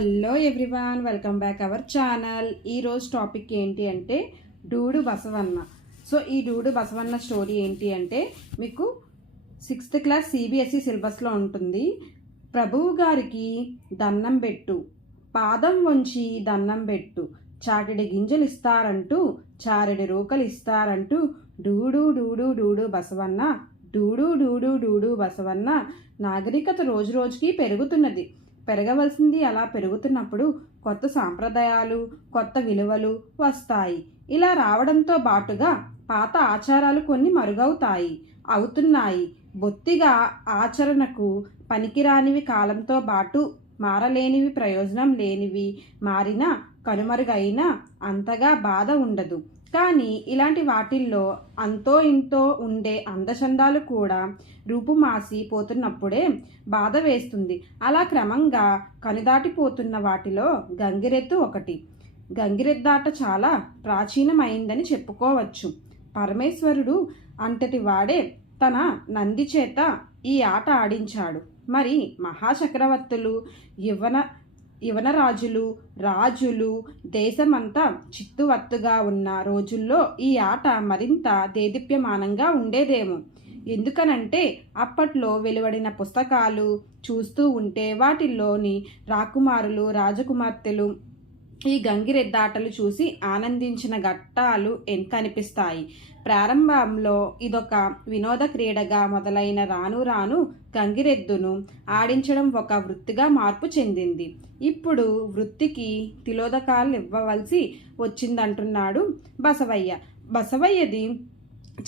Hello everyone welcome back our channel ఈరోజు topic ఏంటి అంటే డూడు బసవన్న. సో ఈ డూడు బసవన్న స్టోరీ ఏంటి అంటే మీకు సిక్స్త్ క్లాస్ సిబిఎస్ఈ సిలబస్లో ఉంటుంది. ప్రభువు గారికి దన్నం పెట్టు పాదం వంచి దన్నం పెట్టు చాటిడి గింజలు ఇస్తారంటూ చారెడి రూకలు ఇస్తారంటూ డూడు డూడు డూడు బసవన్న డూడు డూడు డూడు బసవన్న నాగరికత రోజు రోజుకి పెరుగుతున్నది. పెరగవలసింది అలా పెరుగుతున్నప్పుడు కొత్త సాంప్రదాయాలు కొత్త విలువలు వస్తాయి. ఇలా రావడంతో బాటుగా పాత ఆచారాలు కొన్ని మరుగవుతాయి అవుతున్నాయి. బొత్తిగా ఆచరణకు పనికిరానివి కాలంతో బాటు మారలేనివి ప్రయోజనం లేనివి మారినా కనుమరుగైనా అంతగా బాధ ఉండదు. కానీ ఇలాంటి వాటిల్లో అంతో ఇంతో ఉండే అందచందాలు కూడా రూపుమాసి పోతున్నప్పుడే బాధ వేస్తుంది. అలా క్రమంగా కనుదాటిపోతున్న వాటిలో గంగిరెద్దు ఒకటి. గంగిరెద్దాట చాలా ప్రాచీనమైందని చెప్పుకోవచ్చు. పరమేశ్వరుడు అంతటి వాడే తన నంది చేత ఈ ఆట ఆడించాడు. మరి మహాచక్రవర్తులు యువన యువనరాజులు రాజులు దేశమంతా చిత్తువత్తుగా ఉన్న రోజుల్లో ఈ ఆట మరింత దేదీప్యమానంగా ఉండేదేమో. ఎందుకనంటే అప్పట్లో వెలువడిన పుస్తకాలు చూస్తూ ఉంటే వాటిల్లోని రాకుమారులు రాజకుమార్తెలు ఈ గంగిరెద్దాటలు చూసి ఆనందించిన ఘట్టాలు కనిపిస్తాయి. ప్రారంభంలో ఇదొక వినోద క్రీడగా మొదలైన రాను రాను గంగిరెద్దును ఆడించడం ఒక వృత్తిగా మార్పు చెందింది. ఇప్పుడు వృత్తికి తిలోదకాలు ఇవ్వవలసి వచ్చిందంటున్నాడు బసవయ్య. బసవయ్యది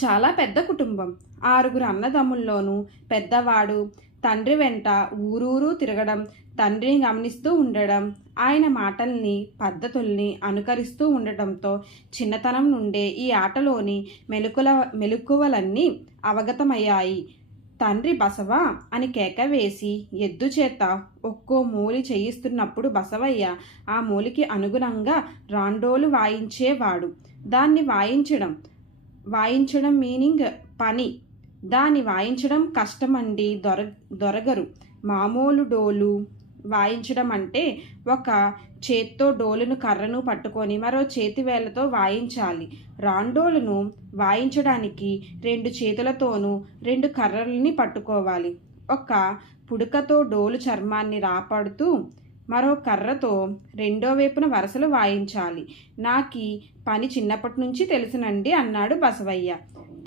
చాలా పెద్ద కుటుంబం. ఆరుగురు అన్నదమ్ముల్లోనూ పెద్దవాడు తండ్రి వెంట ఊరూరు తిరగడం తండ్రిని గమనిస్తూ ఉండడం ఆయన మాటల్ని పద్ధతుల్ని అనుకరిస్తూ ఉండటంతో చిన్నతనం నుండే ఈ ఆటలోని మెలుకుల మెలకువలన్నీ అవగతమయ్యాయి. తండ్రి బసవ అని కేక వేసి ఎద్దు చేత ఒక్కో మూలి చేయిస్తున్నప్పుడు బసవయ్య ఆ మూలికి అనుగుణంగా రాండోలు వాయించేవాడు. దాన్ని వాయించడం వాయించడం మీనింగ్ పని. దాన్ని వాయించడం కష్టమండి దొర దొరగరు. మామూలు డోలు వాయించడం అంటే ఒక చేత్తో డోలును కర్రను పట్టుకొని మరో చేతి వేళ్ళతో వాయించాలి. రాండోలును వాయించడానికి రెండు చేతులతోనూ రెండు కర్రల్ని పట్టుకోవాలి. ఒక పుడకతో డోలు చర్మాన్ని రాపడుతూ మరో కర్రతో రెండో వైపున వరసలు వాయించాలి. నాకు పని చిన్నప్పటి నుంచి తెలుసునండి అన్నాడు బసవయ్య.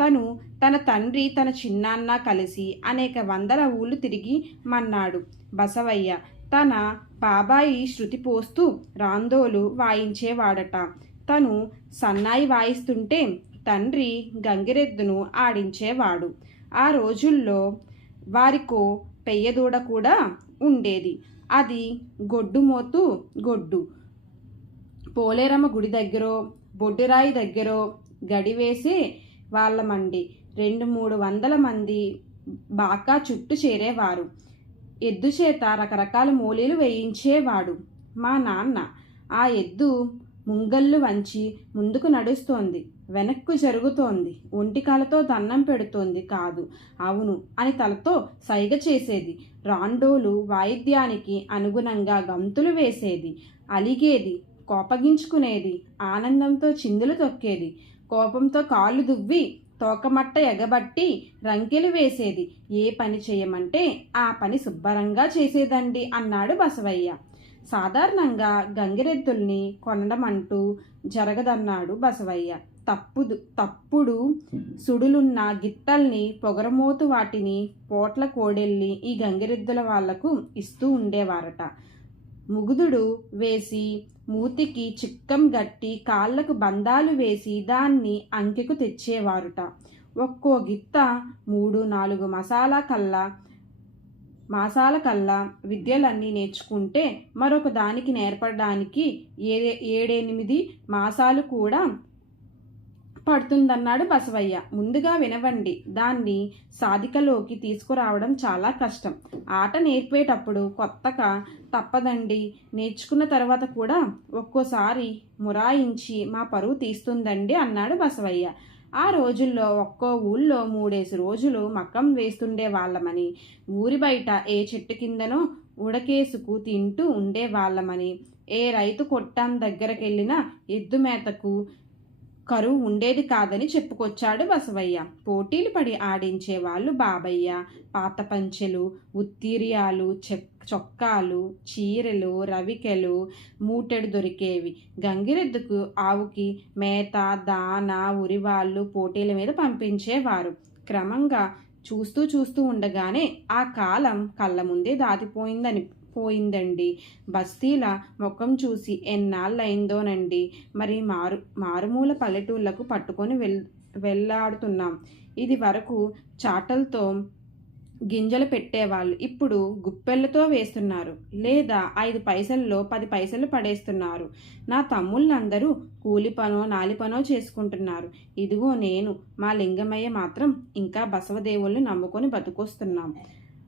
తను తన తండ్రి తన చిన్నాన్న కలిసి అనేక వందల ఊళ్ళు తిరిగి మన్నాడు. బసవయ్య తన బాబాయి శృతి పోస్తూ రాందోలు వాయించేవాడట. తను సన్నాయి వాయిస్తుంటే తండ్రి గంగిరెద్దును ఆడించేవాడు. ఆ రోజుల్లో వారికో పెయ్యదూడ కూడా ఉండేది. అది గొడ్డుమోతు గొడ్డు. పోలేరమ్మ గుడి దగ్గరో బొడ్డురాయి దగ్గరో గడివేసే వాళ్ళమండి రెండు మూడు వందల మంది బాకా చుట్టూ చేరేవారు. ఎద్దు చేత రకరకాల మూలీలు వేయించేవాడు మా నాన్న. ఆ ఎద్దు ముంగళ్ళు వంచి ముందుకు నడుస్తోంది. వెనక్కు జరుగుతోంది. ఒంటికాలతో దన్నం పెడుతోంది కాదు. అవును అని తలతో సైగ చేసేది. రాండోలు వాయిద్యానికి అనుగుణంగా గంతులు వేసేది. అలిగేది. కోపగించుకునేది. ఆనందంతో చిందులు తొక్కేది. కోపంతో కాళ్ళు దువ్వి తోకమట్ట ఎగబట్టి రంకెలు వేసేది. ఏ పని చేయమంటే ఆ పని శుభ్రంగా చేసేదండి అన్నాడు బసవయ్య. సాధారణంగా గంగిరెద్దుల్ని కొనడం అంటూ జరగదన్నాడు బసవయ్య. తప్పుదు తప్పుడు సుడులున్న గిట్టల్ని పొగరమోతు వాటిని పోట్ల కోడెల్ని ఈ గంగిరెద్దుల వాళ్ళకు ఇస్తూ ఉండేవారట. ముగుదుడు వేసి మూతికి చిక్కం గట్టి కాళ్ళకు బంధాలు వేసి దాన్ని అంకెకు తెచ్చేవారుట. ఒక్కో గిత్త మూడు నాలుగు మసాలా కల్లా మాసాల కల్లా విద్యలన్నీ నేర్చుకుంటే మరొక దానికి నేర్పడానికి ఏ ఏడెనిమిది మాసాలు కూడా పడుతుందన్నాడు బసవయ్య. ముందుగా వినవండి. దాన్ని సాధికలోకి తీసుకురావడం చాలా కష్టం. ఆట నేర్పేటప్పుడు కొత్తగా తప్పదండి. నేర్చుకున్న తర్వాత కూడా ఒక్కోసారి మురాయించి మా పరువు తీస్తుందండి అన్నాడు బసవయ్య. ఆ రోజుల్లో ఒక్కో ఊళ్ళో మూడేసి రోజులు మకం వేస్తుండే వాళ్ళమని ఊరి బయట ఏ చెట్టు కిందనో ఉడకేసుకు తింటూ ఉండేవాళ్ళమని ఏ రైతు కొట్టాం దగ్గరకెళ్ళినా ఎద్దు మేతకు కరువు ఉండేది కాదని చెప్పుకొచ్చాడు బసవయ్య. పోటీలు పడి ఆడించే వాళ్ళు బాబయ్య. పాత పంచెలు ఉత్తీర్యాలు చొక్కాలు చీరలు రవికెలు మూటెడు దొరికేవి. గంగిరెద్దుకు ఆవుకి మేత దాన ఉరివాళ్ళు పోటీల మీద పంపించేవారు. క్రమంగా చూస్తూ చూస్తూ ఉండగానే ఆ కాలం కళ్ళ ముందే దాటిపోయిందని పోయిందండి. బస్తీల ముఖం చూసి ఎన్నాళ్ళయిందోనండి. మరి మారు మారుమూల పల్లెటూళ్ళకు పట్టుకొని వెల్ వెళ్ళాడుతున్నాం ఇది వరకు చాటలతో గింజలు పెట్టేవాళ్ళు ఇప్పుడు గుప్పెళ్ళతో వేస్తున్నారు. లేదా ఐదు పైసల్లో పది పైసలు పడేస్తున్నారు. నా తమ్ముళ్ళందరూ కూలి పనో నాలి పనో చేసుకుంటున్నారు. ఇదిగో నేను మా లింగమయ్య మాత్రం ఇంకా బసవదేవుళ్ళు నమ్ముకొని బతుకొస్తున్నాం.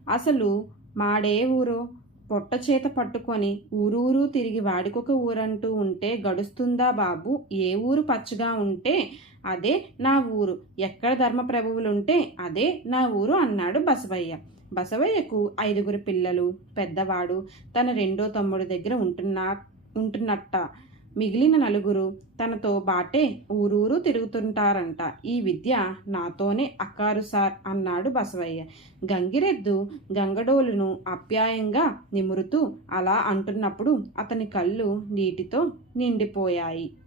అసలు మాడే ఊరో? పొట్ట చేత పట్టుకొని ఊరూరు తిరిగి వాడికొక ఊరంటూ ఉంటే గడుస్తుందా బాబు? ఏ ఊరు పచ్చగా ఉంటే అదే నా ఊరు. ఎక్కడ ధర్మప్రభువులుంటే అదే నా ఊరు అన్నాడు బసవయ్య. బసవయ్యకు ఐదుగురు పిల్లలు పెద్దవాడు. తన రెండో తమ్ముడి దగ్గర ఉంటున్నా ఉంటున్నట్ట. మిగిలిన నలుగురు తనతో బాటే ఊరూరు తిరుగుతుంటారంట. ఈ విద్య నాతోనే అక్కారు సార్ అన్నాడు బసవయ్య. గంగిరెద్దు గంగడోలును అప్యాయంగా నిమురుతూ అలా అంటున్నప్పుడు అతని కళ్ళు నీటితో నిండిపోయాయి.